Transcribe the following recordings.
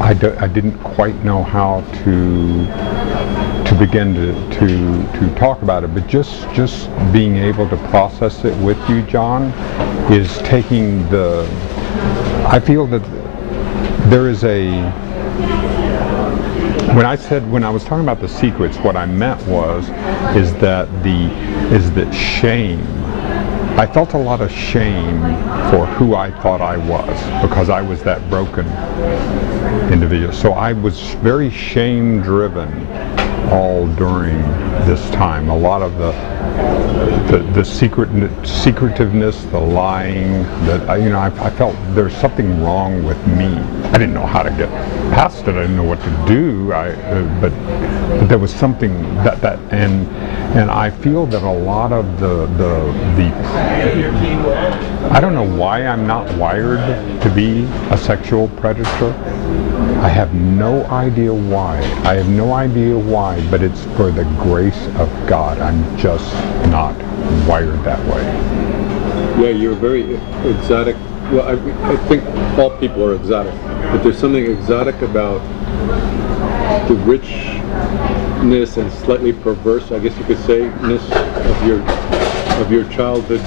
I didn't quite know how to begin to talk about it, but just being able to process it with you, John, is taking the. I feel that there is a. When I was talking about the secrets, what I meant is that shame. I felt a lot of shame for who I thought I was, because I was that broken individual. So I was very shame-driven all during this time. A lot of the secretiveness, the lying, that I felt there's something wrong with me. I didn't know how to get past it. I didn't know what to do. But there was something and I feel that a lot of the I don't know why I'm not wired to be a sexual predator. I have no idea why. I have no idea why, but it's for the grace of God. I'm just not wired that way. Yeah, you're very exotic. Well, I think all people are exotic, but there's something exotic about the richness and slightly perverse, I guess you could say, ness of your childhood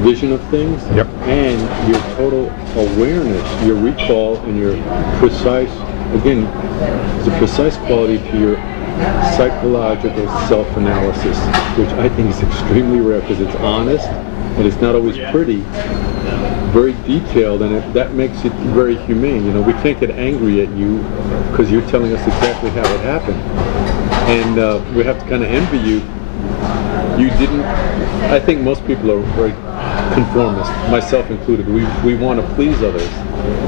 vision of things. Yep. And your total awareness, your recall, and your precise, again, there's a precise quality to your psychological self-analysis, which I think is extremely rare because it's honest and it's not always pretty, very detailed, and that makes it very humane. You know, we can't get angry at you because you're telling us exactly how it happened, and we have to kind of envy you. You didn't. I think most people are very conformist, myself included. We want to please others,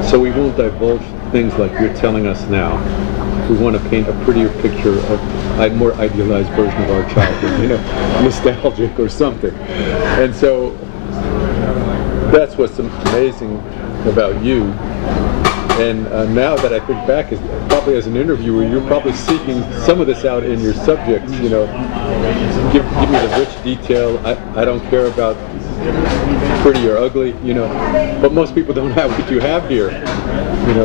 so we won't divulge things like you're telling us now. We want to paint a prettier picture of a more idealized version of our childhood, nostalgic or something. And so that's what's amazing about you. And now that I think back, probably as an interviewer, you're probably seeking some of this out in your subjects. Give me the rich detail. I don't care about pretty or ugly, but most people don't have what you have here,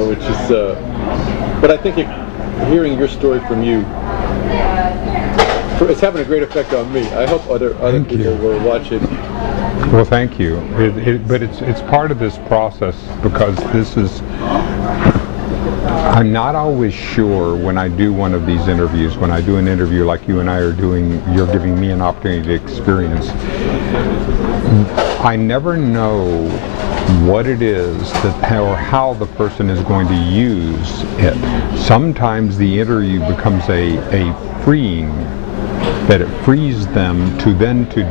which is. But I think hearing your story from you, it's having a great effect on me. I hope other people will watch it. Well, thank you. But it's part of this process, because this is. I'm not always sure when I do one of these interviews, when I do an interview like you and I are doing, you're giving me an opportunity to experience. I never know what it is or how the person is going to use it. Sometimes the interview becomes a freeing, that it frees them to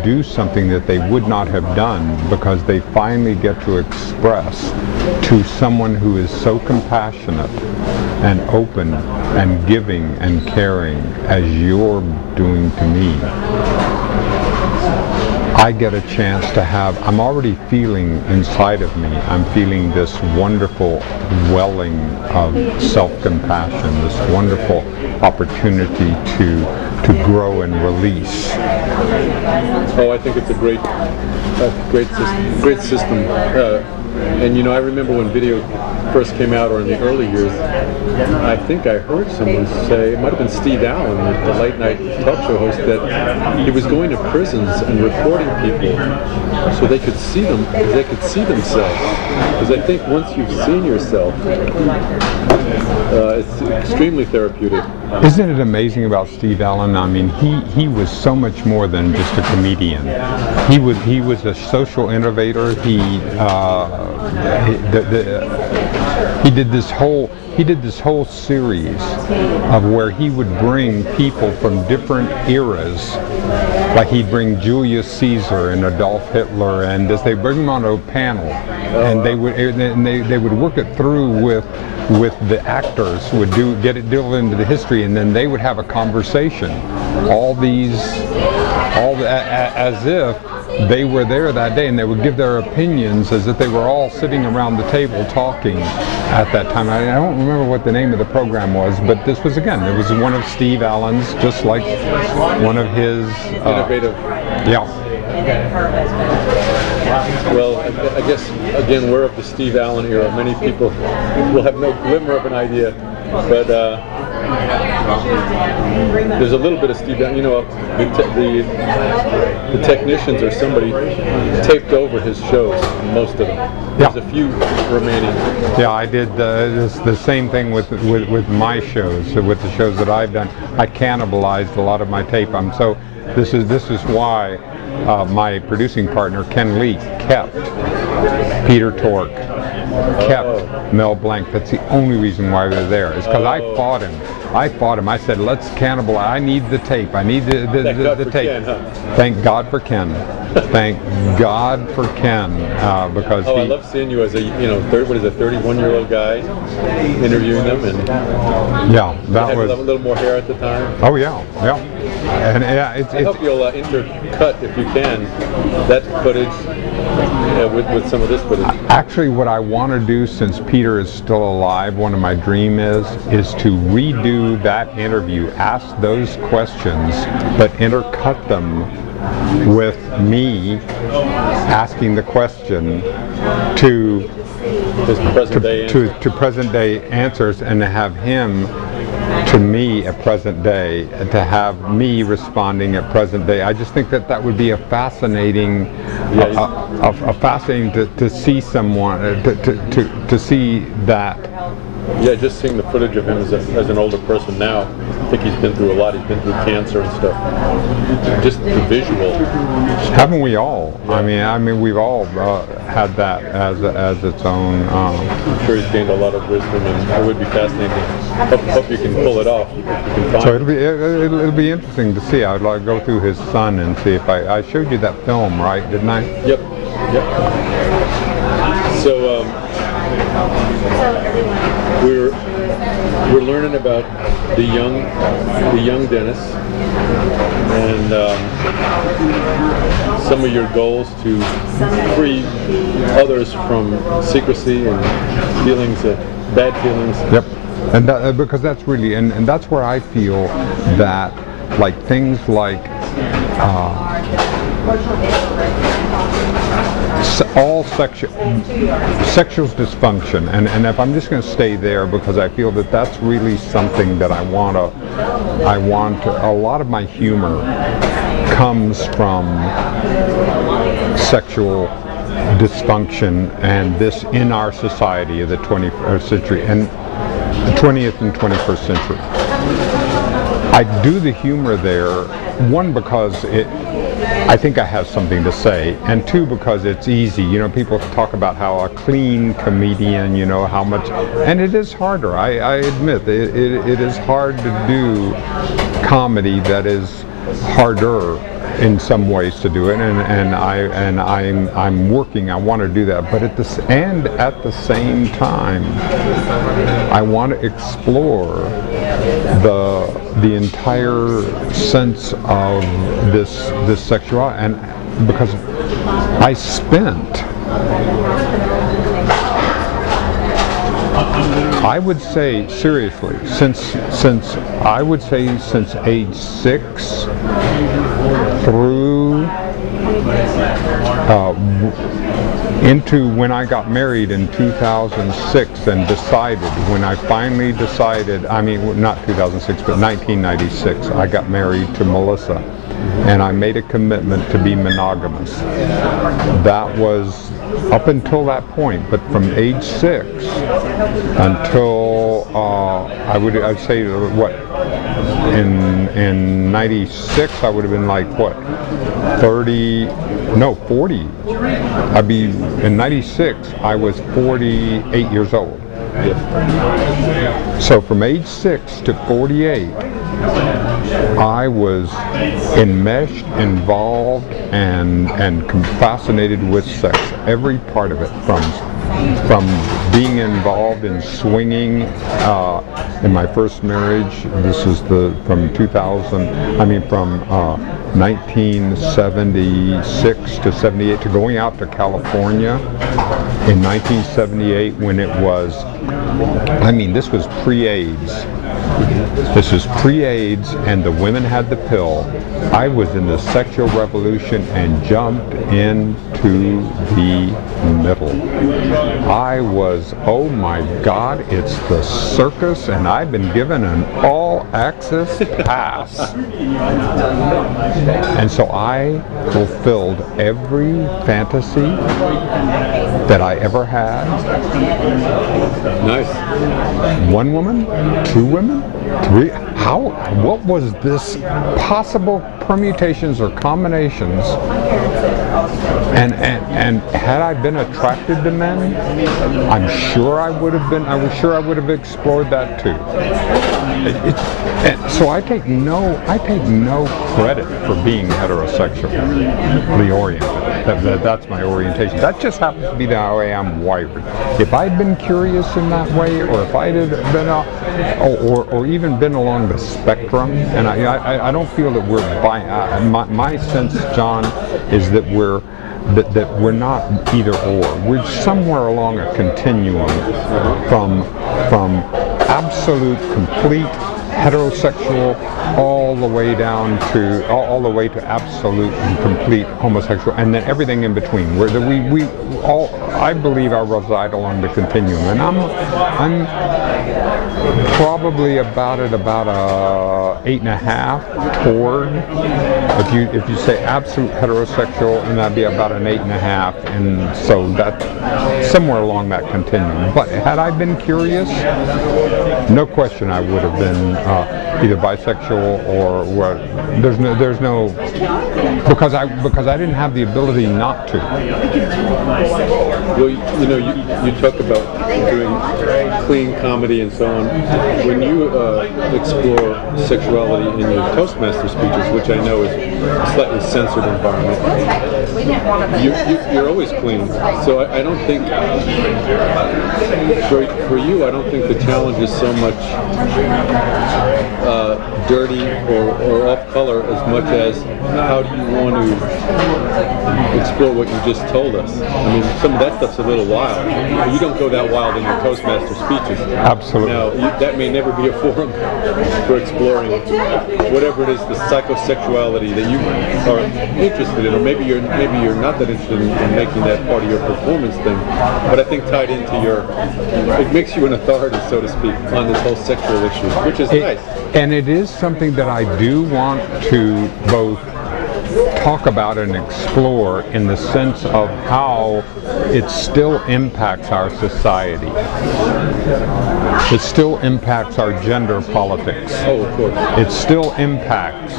do something that they would not have done, because they finally get to express to someone who is so compassionate and open and giving and caring as you're doing to me. I get a chance to I'm already feeling inside of me, I'm feeling this wonderful welling of self-compassion, this wonderful opportunity to grow and release. Oh, I think it's a great system. And I remember when video first came out, or in the early years, I think I heard someone say, it might have been Steve Allen, the late night talk show host, that he was going to prisons and recording people so they could see them, they could see themselves. Because I think once you've seen yourself, it's extremely therapeutic. Isn't it amazing about Steve Allen? I mean, he was so much more than just a comedian. He was a social innovator. He did this whole series of where he would bring people from different eras. Like he'd bring Julius Caesar and Adolf Hitler, and as they bring them on a panel, and they would work it through with the actors, would delve into the history, and then they would have a conversation. As if they were there that day, and they would give their opinions as if they were all sitting around the table talking at that time. I don't remember what the name of the program was, but this was, again, it was one of Steve Allen's, just like one of his innovative. Yeah. Well, I guess, again, we're of the Steve Allen era. Many people will have no glimmer of an idea, but there's a little bit of Steve Allen. You know, the technicians or somebody taped over his shows, most of them. There's a few remaining. Yeah, I did the same thing with my shows, with the shows that I've done. I cannibalized a lot of my tape. This is why my producing partner Ken Lee kept Peter Tork, kept Mel Blanc. That's the only reason why they're there. Is because I fought him. I said, let's cannibalize. I need the tape. I need the tape. Ken, huh? Thank God for Ken. Thank God for Ken, because I love seeing you as a 31-year-old guy interviewing them, and yeah, that was a little more hair at the time. Oh yeah, and yeah, I hope you'll intercut, if you can, that footage with some of this footage. Actually, what I want to do, since Peter is still alive, one of my dreams is to redo that interview, ask those questions, but intercut them with me asking the question to present day answers, and to have him to me at present day, to have me responding at present day. I just think that would be a fascinating, fascinating to see someone, to see that. Yeah, just seeing the footage of him as an older person now. I think he's been through a lot. He's been through cancer and stuff. Just the visual. Haven't we all? Yeah. I mean, we've all had that as its own. I'm sure he's gained a lot of wisdom, and it would be fascinating. Hope you can pull it off. If you can find so it'll be interesting to see. I'd like to go through his son and see if I showed you that film, right? Didn't I? Yep. So. We're learning about the young Dennis, and some of your goals to free others from secrecy and bad feelings. Yep, and because that's really, and that's where I feel that, like, things like all sexual dysfunction, and if I'm just going to stay there, because I feel that that's really something that I want to, a lot of my humor comes from sexual dysfunction, and this in our society of the 21st century, and the 20th and 21st century. I do the humor there, one, because I think I have something to say, and two, because it's easy. You know, people talk about how a clean comedian, you know, how much, and it is harder. I admit it is hard to do comedy that is harder in some ways to do it, and I'm working. I want to do that, but at the same time, I want to explore the entire sense of this sexuality, and because I spent, I would say seriously, since age 6 through into when I got married in 2006 and when I finally decided, I mean, not 2006, but 1996, I got married to Melissa, and I made a commitment to be monogamous. That was up until that point, but from age 6 until I'd say what, in 96 I would have been like, what, 40. I'd be, in 96 I was 48 years old. So from age 6 to 48 I was enmeshed, involved, and fascinated with sex, every part of it, from being involved in swinging in my first marriage. This is from 1976 to 78, to going out to California in 1978 when it was, I mean, this was pre-AIDS. This is pre-AIDS, and the women had the pill. I was in the sexual revolution and jumped into the middle. I was, oh my God, it's the circus, and I've been given an all-access pass. And so I fulfilled every fantasy that I ever had. Nice. One woman, two women, three. What was this possible permutations or combinations? And had I been attracted to men, I'm sure I would have been. I was sure I would have explored that too. So I take no credit for being heterosexually oriented. That's my orientation. That just happens to be the way I'm wired. If I'd been curious in that way, or if I'd been, or even been along the spectrum, and I don't feel that we're by. My sense, John, is that we're not either or. We're somewhere along a continuum from absolute, complete heterosexual all the way down to all the way to absolute and complete homosexual, and then everything in between. Where we all, I believe, I reside along the continuum, and I'm probably about a 8.5 toward. If you say absolute heterosexual, and that'd be about an 8.5, and so that's somewhere along that continuum. But had I been curious, no question I would have been either bisexual or what. There's no because I didn't have the ability not to. Well, you talk about doing clean comedy and so on. When you explore sexuality in your Toastmaster speeches, which I know is a slightly censored environment, you're always clean. So I don't think for you, I don't think the challenge is so much dirty or off color as much as how do you want to explore what you just told us. I mean, some of that stuff's a little wild. You don't go that wild in your Toastmaster speeches. Absolutely. Now, that may never be a forum for exploring whatever it is, the psychosexuality that you are interested in, or maybe you're not that interested in making that part of your performance thing. But I think tied into it makes you an authority, so to speak, on this whole sexual issue, which is nice. And it is something that I do want to both talk about and explore in the sense of how it still impacts our society. It still impacts our gender politics. Oh, of course. It still impacts.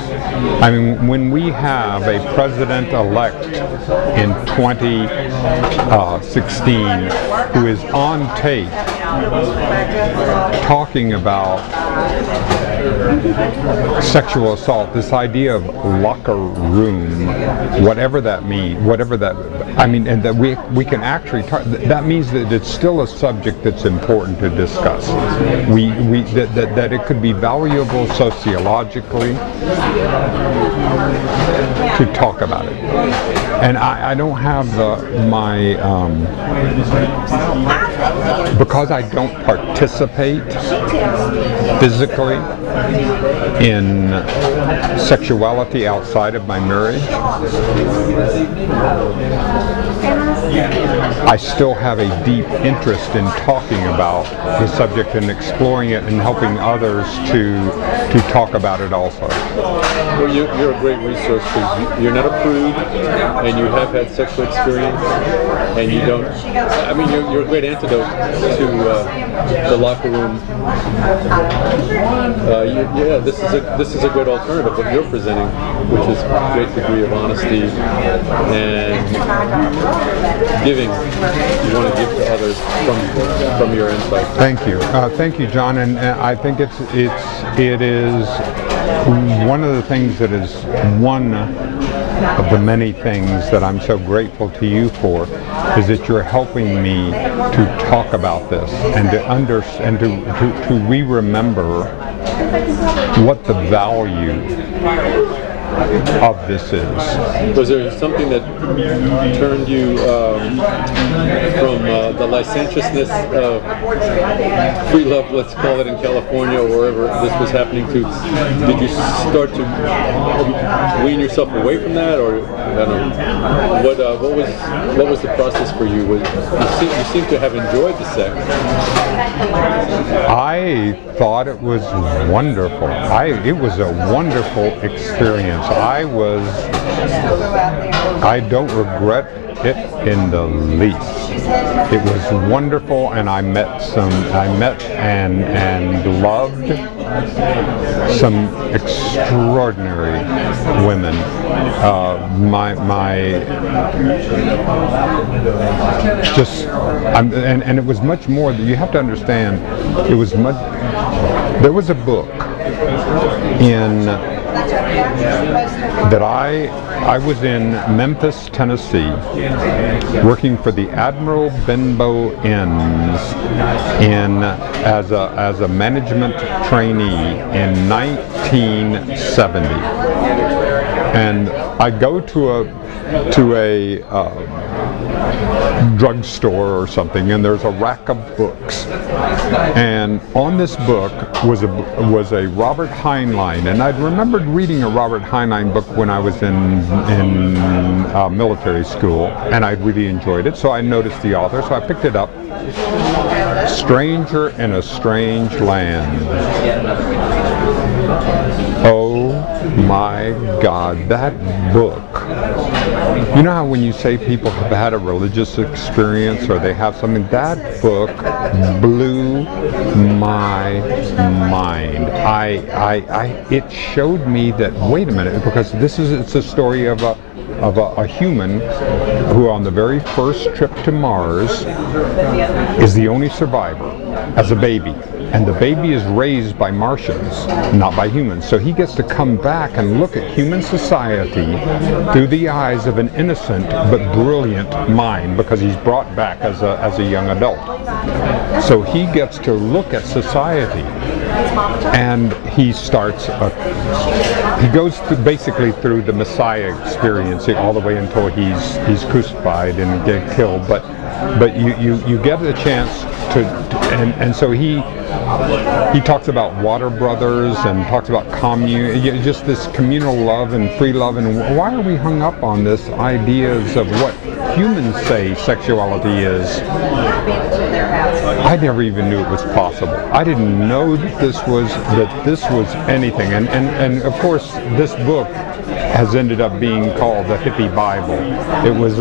I mean, when we have a president-elect in 2016 who is on tape talking about sexual assault, this idea of locker room, whatever that means, and that we can actually talk, that means that it's still a subject that's important to discuss. That it could be valuable sociologically to talk about it. And I don't have because I don't participate physically in sexuality outside of my marriage, I still have a deep interest in talking about the subject and exploring it and helping others to talk about it also. Well, you're a great resource because you're not a prude and you have had sexual experience and you don't, I mean, you're a great antidote to the locker room. This is a good alternative what you're presenting, which is a great degree of honesty and giving. You want to give to others from your insight. Thank you, John. And I think it is one of the things that is one of the many things that I'm so grateful to you for, is that you're helping me to talk about this and to re-remember what the value of this is. Was there something that turned you from the licentiousness of free love, let's call it, in California or wherever this was happening to? Did you start to wean yourself away from that, or I don't know, what was the process for you? You seem to have enjoyed the sex. I thought it was wonderful. It was a wonderful experience. I don't regret it in the least. It was wonderful, and I met and loved some extraordinary women. And it was much more. You have to understand, it was much. There was a book that I was in Memphis, Tennessee, working for the Admiral Benbow Inns as a management trainee in 1970, and I go to a drugstore or something, and there's a rack of books, and on this book was a Robert Heinlein, and I'd remembered reading a Robert Heinlein book when I was in military school, and I really enjoyed it, so I noticed the author, so I picked it up. Stranger in a Strange Land. Oh my God, that book. You know how when you say people have had a religious experience or they have something, that book blew my mind. It showed me that, wait a minute, because it's a story of a human who on the very first trip to Mars is the only survivor as a baby. And the baby is raised by Martians, not by humans. So he gets to come back and look at human society through the eyes of an innocent but brilliant mind, because he's brought back as a young adult. So he gets to look at society, and he goes basically through the Messiah experience all the way until he's crucified and get killed. But you get a chance and so he talks about water brothers and talks about commune, just this communal love and free love. And why are we hung up on this ideas of what humans say sexuality is? I never even knew it was possible. I didn't know that this was anything. And of course, this book has ended up being called the hippie Bible. It was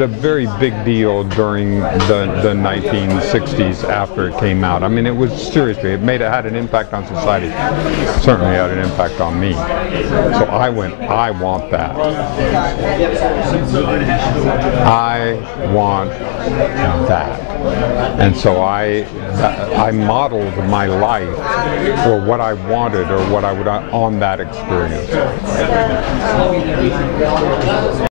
a very big deal during the 1960s after it came out. I mean, it was seriously, it had an impact on society. It certainly had an impact on me. So I want that. I want that. And so I modeled my life or what I wanted or what I would on that experience.